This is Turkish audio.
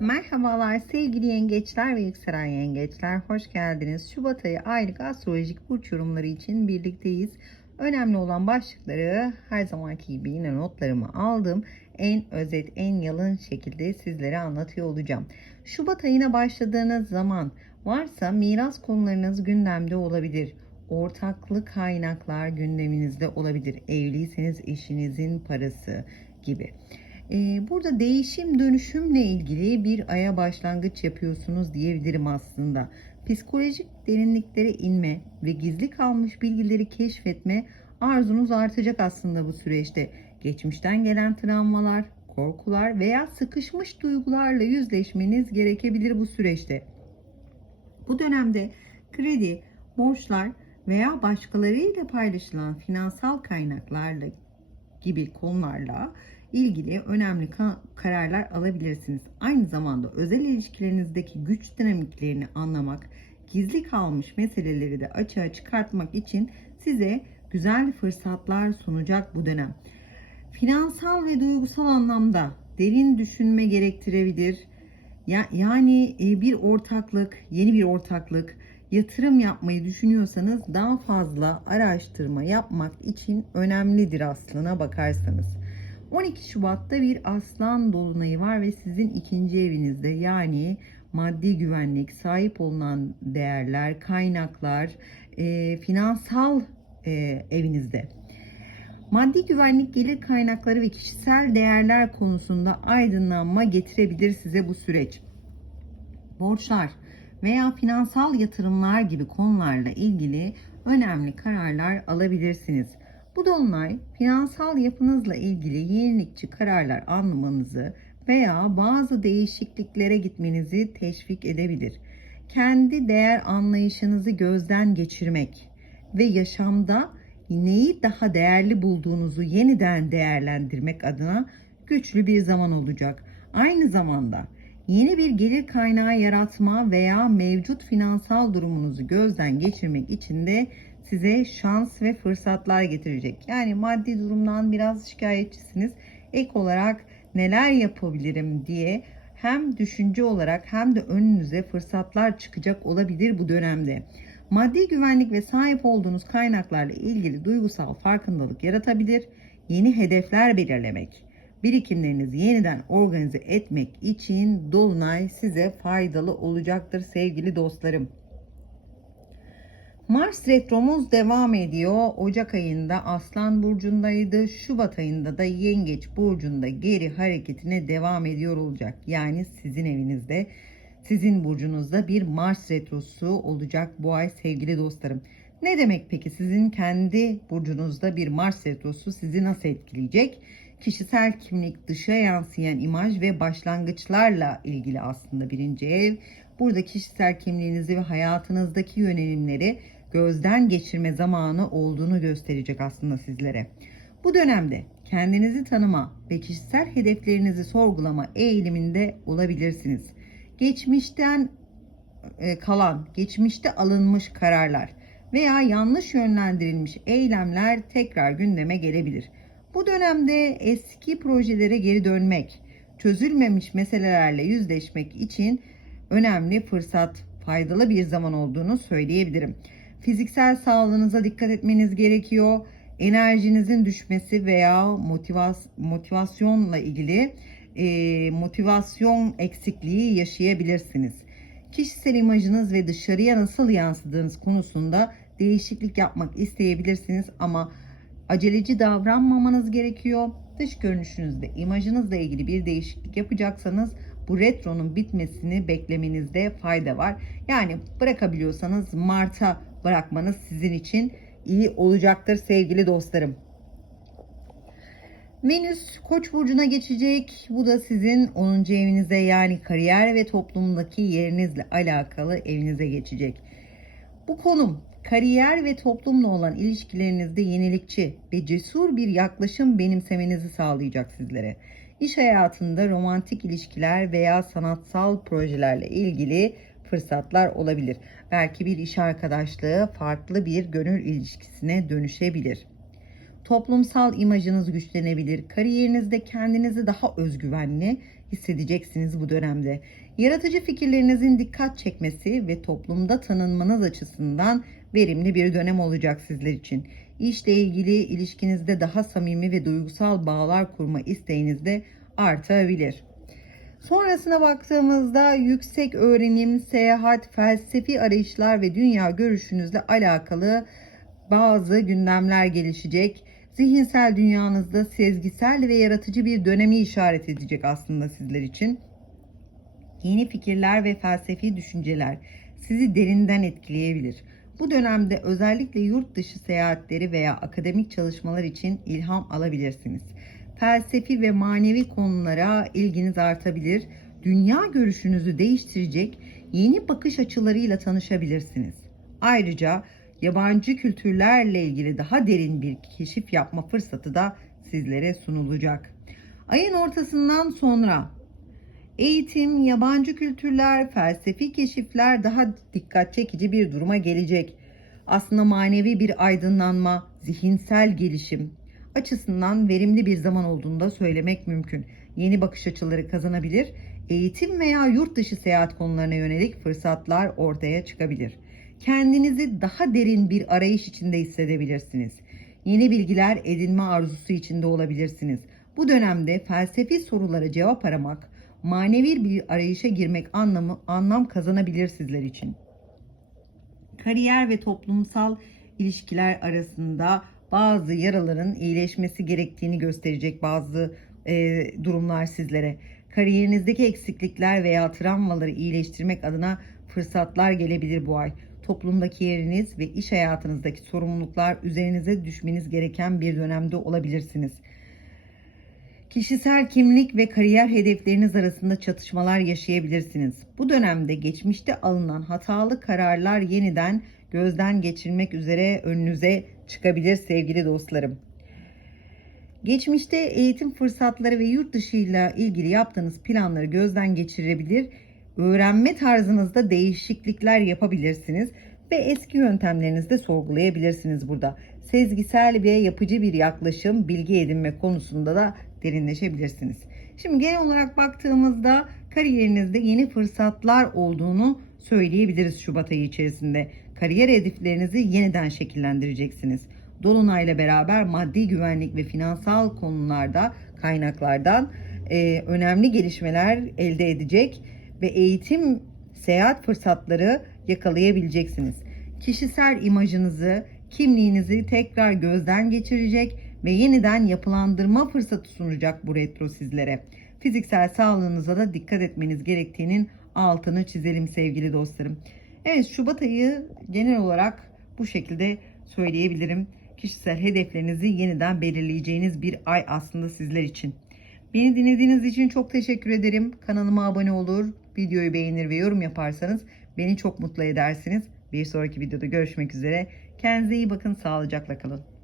Merhabalar sevgili yengeçler ve yükselen yengeçler. Hoş geldiniz. Şubat ayı aylık astrolojik burç yorumları için birlikteyiz. Önemli olan başlıkları her zamanki gibi yine notlarımı aldım. En özet, en yalın şekilde sizlere anlatıyor olacağım. Şubat ayına başladığınız zaman varsa miras konularınız gündemde olabilir. Ortaklı kaynaklar gündeminizde olabilir. Evliyseniz eşinizin parası gibi. Ee, burada değişim dönüşümle ilgili bir aya başlangıç yapıyorsunuz diyebilirim aslında. Psikolojik derinliklere inme ve gizli kalmış bilgileri keşfetme arzunuz artacak aslında bu süreçte. Geçmişten gelen travmalar, korkular veya sıkışmış duygularla yüzleşmeniz gerekebilir bu süreçte. Bu dönemde kredi, borçlar veya başkalarıyla paylaşılan finansal kaynaklarla gibi konularla ilgili önemli ka- kararlar alabilirsiniz. Aynı zamanda özel ilişkilerinizdeki güç dinamiklerini anlamak, gizli kalmış meseleleri de açığa çıkartmak için size güzel fırsatlar sunacak bu dönem. Finansal ve duygusal anlamda derin düşünme gerektirebilir. Ya, yani e, bir ortaklık, yeni bir ortaklık, yatırım yapmayı düşünüyorsanız daha fazla araştırma yapmak için önemlidir aslına bakarsanız. 12 Şubat'ta bir aslan dolunayı var ve sizin ikinci evinizde yani maddi güvenlik, sahip olunan değerler, kaynaklar, e, finansal e, evinizde. Maddi güvenlik, gelir kaynakları ve kişisel değerler konusunda aydınlanma getirebilir size bu süreç. Borçlar veya finansal yatırımlar gibi konularla ilgili önemli kararlar alabilirsiniz. Bu dolunay finansal yapınızla ilgili yenilikçi kararlar almanızı veya bazı değişikliklere gitmenizi teşvik edebilir. Kendi değer anlayışınızı gözden geçirmek ve yaşamda neyi daha değerli bulduğunuzu yeniden değerlendirmek adına güçlü bir zaman olacak. Aynı zamanda yeni bir gelir kaynağı yaratma veya mevcut finansal durumunuzu gözden geçirmek için de size şans ve fırsatlar getirecek. Yani maddi durumdan biraz şikayetçisiniz. Ek olarak neler yapabilirim diye hem düşünce olarak hem de önünüze fırsatlar çıkacak olabilir bu dönemde. Maddi güvenlik ve sahip olduğunuz kaynaklarla ilgili duygusal farkındalık yaratabilir. Yeni hedefler belirlemek, birikimlerinizi yeniden organize etmek için dolunay size faydalı olacaktır sevgili dostlarım. Mars retromuz devam ediyor. Ocak ayında Aslan burcundaydı. Şubat ayında da Yengeç burcunda geri hareketine devam ediyor olacak. Yani sizin evinizde, sizin burcunuzda bir Mars retrosu olacak bu ay sevgili dostlarım. Ne demek peki sizin kendi burcunuzda bir Mars retrosu sizi nasıl etkileyecek? Kişisel kimlik, dışa yansıyan imaj ve başlangıçlarla ilgili aslında birinci ev. Burada kişisel kimliğinizi ve hayatınızdaki yönelimleri gözden geçirme zamanı olduğunu gösterecek aslında sizlere. Bu dönemde kendinizi tanıma ve kişisel hedeflerinizi sorgulama eğiliminde olabilirsiniz. Geçmişten e, kalan, geçmişte alınmış kararlar veya yanlış yönlendirilmiş eylemler tekrar gündeme gelebilir. Bu dönemde eski projelere geri dönmek, çözülmemiş meselelerle yüzleşmek için önemli fırsat, faydalı bir zaman olduğunu söyleyebilirim. Fiziksel sağlığınıza dikkat etmeniz gerekiyor. Enerjinizin düşmesi veya motivas motivasyonla ilgili e, motivasyon eksikliği yaşayabilirsiniz. Kişisel imajınız ve dışarıya nasıl yansıdığınız konusunda değişiklik yapmak isteyebilirsiniz ama aceleci davranmamanız gerekiyor. Dış görünüşünüzde, imajınızla ilgili bir değişiklik yapacaksanız bu retronun bitmesini beklemenizde fayda var. Yani bırakabiliyorsanız Mart'a bırakmanız sizin için iyi olacaktır sevgili dostlarım. Venüs Koç burcuna geçecek. Bu da sizin 10. evinize yani kariyer ve toplumdaki yerinizle alakalı evinize geçecek. Bu konum kariyer ve toplumla olan ilişkilerinizde yenilikçi ve cesur bir yaklaşım benimsemenizi sağlayacak sizlere. İş hayatında romantik ilişkiler veya sanatsal projelerle ilgili fırsatlar olabilir. Belki bir iş arkadaşlığı farklı bir gönül ilişkisine dönüşebilir. Toplumsal imajınız güçlenebilir. Kariyerinizde kendinizi daha özgüvenli hissedeceksiniz bu dönemde. Yaratıcı fikirlerinizin dikkat çekmesi ve toplumda tanınmanız açısından verimli bir dönem olacak sizler için. İşle ilgili ilişkinizde daha samimi ve duygusal bağlar kurma isteğiniz de artabilir. Sonrasına baktığımızda yüksek öğrenim, seyahat, felsefi arayışlar ve dünya görüşünüzle alakalı bazı gündemler gelişecek. Zihinsel dünyanızda sezgisel ve yaratıcı bir dönemi işaret edecek aslında sizler için. Yeni fikirler ve felsefi düşünceler sizi derinden etkileyebilir. Bu dönemde özellikle yurt dışı seyahatleri veya akademik çalışmalar için ilham alabilirsiniz. Felsefi ve manevi konulara ilginiz artabilir. Dünya görüşünüzü değiştirecek yeni bakış açılarıyla tanışabilirsiniz. Ayrıca yabancı kültürlerle ilgili daha derin bir keşif yapma fırsatı da sizlere sunulacak. Ayın ortasından sonra eğitim, yabancı kültürler, felsefi keşifler daha dikkat çekici bir duruma gelecek. Aslında manevi bir aydınlanma, zihinsel gelişim açısından verimli bir zaman olduğunu da söylemek mümkün. Yeni bakış açıları kazanabilir, eğitim veya yurt dışı seyahat konularına yönelik fırsatlar ortaya çıkabilir. Kendinizi daha derin bir arayış içinde hissedebilirsiniz. Yeni bilgiler edinme arzusu içinde olabilirsiniz. Bu dönemde felsefi sorulara cevap aramak, manevi bir arayışa girmek anlamı anlam kazanabilir sizler için. Kariyer ve toplumsal ilişkiler arasında bazı yaraların iyileşmesi gerektiğini gösterecek bazı e, durumlar sizlere. Kariyerinizdeki eksiklikler veya travmaları iyileştirmek adına fırsatlar gelebilir bu ay. Toplumdaki yeriniz ve iş hayatınızdaki sorumluluklar üzerinize düşmeniz gereken bir dönemde olabilirsiniz. Kişisel kimlik ve kariyer hedefleriniz arasında çatışmalar yaşayabilirsiniz. Bu dönemde geçmişte alınan hatalı kararlar yeniden gözden geçirmek üzere önünüze çıkabilir sevgili dostlarım. Geçmişte eğitim fırsatları ve yurt dışıyla ilgili yaptığınız planları gözden geçirebilir, öğrenme tarzınızda değişiklikler yapabilirsiniz ve eski yöntemlerinizi de sorgulayabilirsiniz burada. Sezgisel ve yapıcı bir yaklaşım, bilgi edinme konusunda da derinleşebilirsiniz. Şimdi genel olarak baktığımızda kariyerinizde yeni fırsatlar olduğunu söyleyebiliriz Şubat ayı içerisinde. Kariyer hedeflerinizi yeniden şekillendireceksiniz. Dolunayla beraber maddi güvenlik ve finansal konularda kaynaklardan e, önemli gelişmeler elde edecek ve eğitim seyahat fırsatları yakalayabileceksiniz. Kişisel imajınızı, kimliğinizi tekrar gözden geçirecek ve yeniden yapılandırma fırsatı sunacak bu retro sizlere. Fiziksel sağlığınıza da dikkat etmeniz gerektiğinin altını çizelim sevgili dostlarım. Evet Şubat ayı genel olarak bu şekilde söyleyebilirim. Kişisel hedeflerinizi yeniden belirleyeceğiniz bir ay aslında sizler için. Beni dinlediğiniz için çok teşekkür ederim. Kanalıma abone olur, videoyu beğenir ve yorum yaparsanız beni çok mutlu edersiniz. Bir sonraki videoda görüşmek üzere. Kendinize iyi bakın, sağlıcakla kalın.